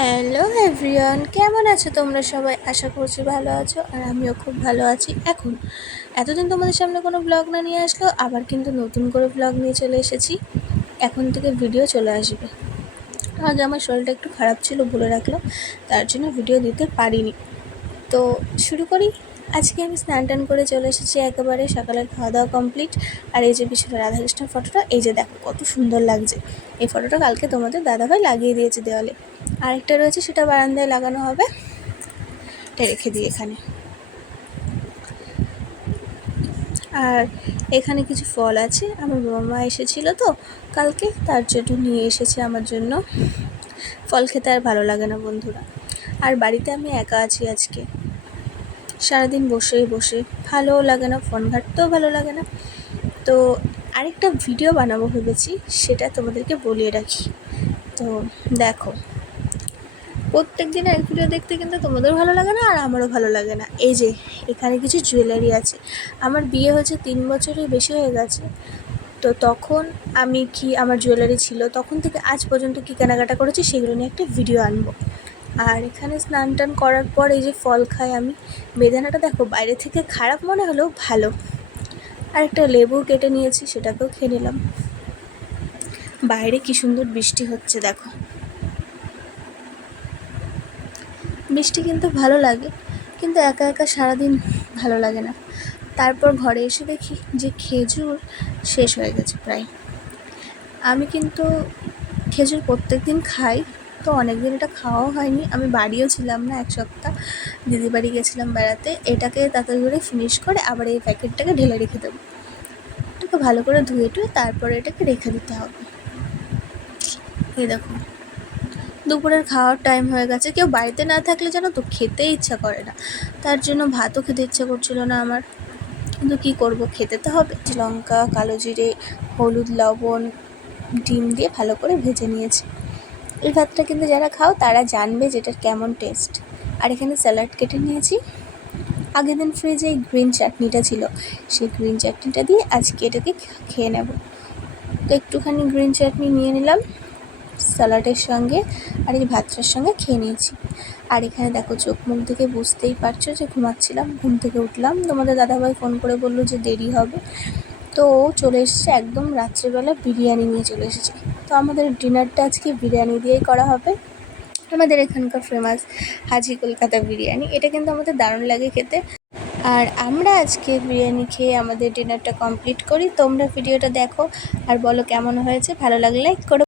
Hello everyone, কেমন আছো তোমরা সবাই? আশা করছি ভালো আছো, আর আমিও খুব ভালো আছি। এখন এতদিন তোমাদের সামনে কোনো ব্লগ না নিয়ে আসলো, আবার কিন্তু নতুন করে ব্লগ নিয়ে চলে এসেছি। এখন থেকে ভিডিও চলে আসবে। আজ আমার শরীরটা একটু খারাপ ছিল, বলে রাখলাম, তার জন্য ভিডিও দিতে পারিনি। তো শুরু করি। আজকে আমি স্নান টান করে চলে এসেছি, একেবারে সকালের খাওয়া দাওয়া কমপ্লিট। আর এই যে পিছনে রাধাকৃষ্ণের ফটোটা, এই যে দেখো কত সুন্দর লাগছে। এই ফটোটা কালকে তোমাদের দাদাভাই লাগিয়ে দিয়েছে দেওয়ালে। আরেকটা রয়েছে, সেটা বারান্দায় লাগানো হবে। এটা রেখে দিই এখানে। আর এখানে কিছু ফল আছে, আমার বাবা মা এসেছিল তো কালকে, তার জন্য নিয়ে এসেছে আমার জন্য। ফল খেতে আর ভালো লাগে না বন্ধুরা। আর বাড়িতে আমি একা আছি আজকে, সারাদিন বসে বসে ভালোও লাগে না, ফোন ঘাঁটতেও ভালো লাগে না। তো আরেকটা ভিডিও বানাবো ভেবেছি, সেটা তোমাদেরকে বলিয়ে রাখি। তো দেখো, প্রত্যেক দিন এক ভিডিও দেখতে কিন্তু তোমাদের ভালো লাগে না, আর আমারও ভালো লাগে না। এই যে এখানে কিছু জুয়েলারি আছে। আমার বিয়ে হয়েছে 3 বছরের বেশি হয়ে গেছে। তো তখন আমি আমার জুয়েলারি ছিল, তখন থেকে আজ পর্যন্ত কী কেনাকাটা করেছি সেগুলো নিয়ে একটা ভিডিও আনবো। আর এখানে স্নান টান করার পর এই যে ফল খাই আমি। বেদানাটা দেখো বাইরে থেকে খারাপ মনে হলেও ভালো। আর একটা লেবু কেটে নিয়েছি, সেটাকেও খেয়ে নিলাম। বাইরে কি সুন্দর বৃষ্টি হচ্ছে দেখো। বৃষ্টি কিন্তু ভালো লাগে, কিন্তু একা একা সারাদিন ভালো লাগে না। তারপর ঘরে এসে দেখি যে খেজুর শেষ হয়ে গেছে প্রায়। আমি কিন্তু খেজুর প্রত্যেক দিন খাই, তো অনেক দিন এটা খাওয়াও হয়নি। আমি বাড়িও ছিলাম না, 1 সপ্তাহ দিদি বাড়ি গেছিলাম বেড়াতে। এটাকে তাড়াতাড়ি করে ফিনিশ করে আবার এই প্যাকেটটাকে ঢেলে রেখে দেবো। এটাকে ভালো করে ধুয়ে টুয়ে তারপরে এটাকে রেখে দিতে হবে। এই দেখো, দুপুরের খাওয়ার টাইম হয়ে গেছে। কেউ বাড়িতে না থাকলে যেন তো খেতে ইচ্ছা করে না, তার জন্য ভাতও খেতে ইচ্ছা করছিল না আমার, কিন্তু কী করব, খেতে তো হবে। লঙ্কা, কালো জিরে, হলুদ, লবণ, ডিম দিয়ে ভালো করে ভেজে নিয়েছি। এই ভাতটা কিন্তু যারা খাও তারা জানবে যেটার কেমন টেস্ট। আর এখানে স্যালাড কেটে নিয়েছি। আগের দিন ফ্রিজে এই গ্রিন চাটনিটা ছিল, সেই গ্রিন চাটনিটা দিয়ে আজকে এটাকে খেয়ে নেব। তো একটুখানি গ্রিন চাটনি নিয়ে নিলাম স্যালাডের সঙ্গে, আর এই ভাতটার সঙ্গে খেয়ে নিয়েছি। আর এখানে দেখো, চোখ মুখ দেখে বুঝতেই পারছো যে ঘুমাচ্ছিলাম। ঘুম থেকে উঠলাম, তোমাদের দাদাভাই ফোন করে বললো যে দেরি হবে। তো ও চলে এসেছে একদম রাত্রেবেলা, বিরিয়ানি নিয়ে চলে এসেছে। তো আমাদের ডিনারটা আজকে বিরিয়ানি দিয়েই করা হবে। আমাদের এখানকার ফেমাস হাজি কলকাতা বিরিয়ানি, এটা কিন্তু আমাদের দারুণ লাগে খেতে। আর আমরা আজকে বিরিয়ানি খেয়ে আমাদের ডিনারটা কমপ্লিট করি। তোমরা ভিডিওটা দেখো আর বলো কেমন হয়েছে। ভালো লাগলে লাইক করো।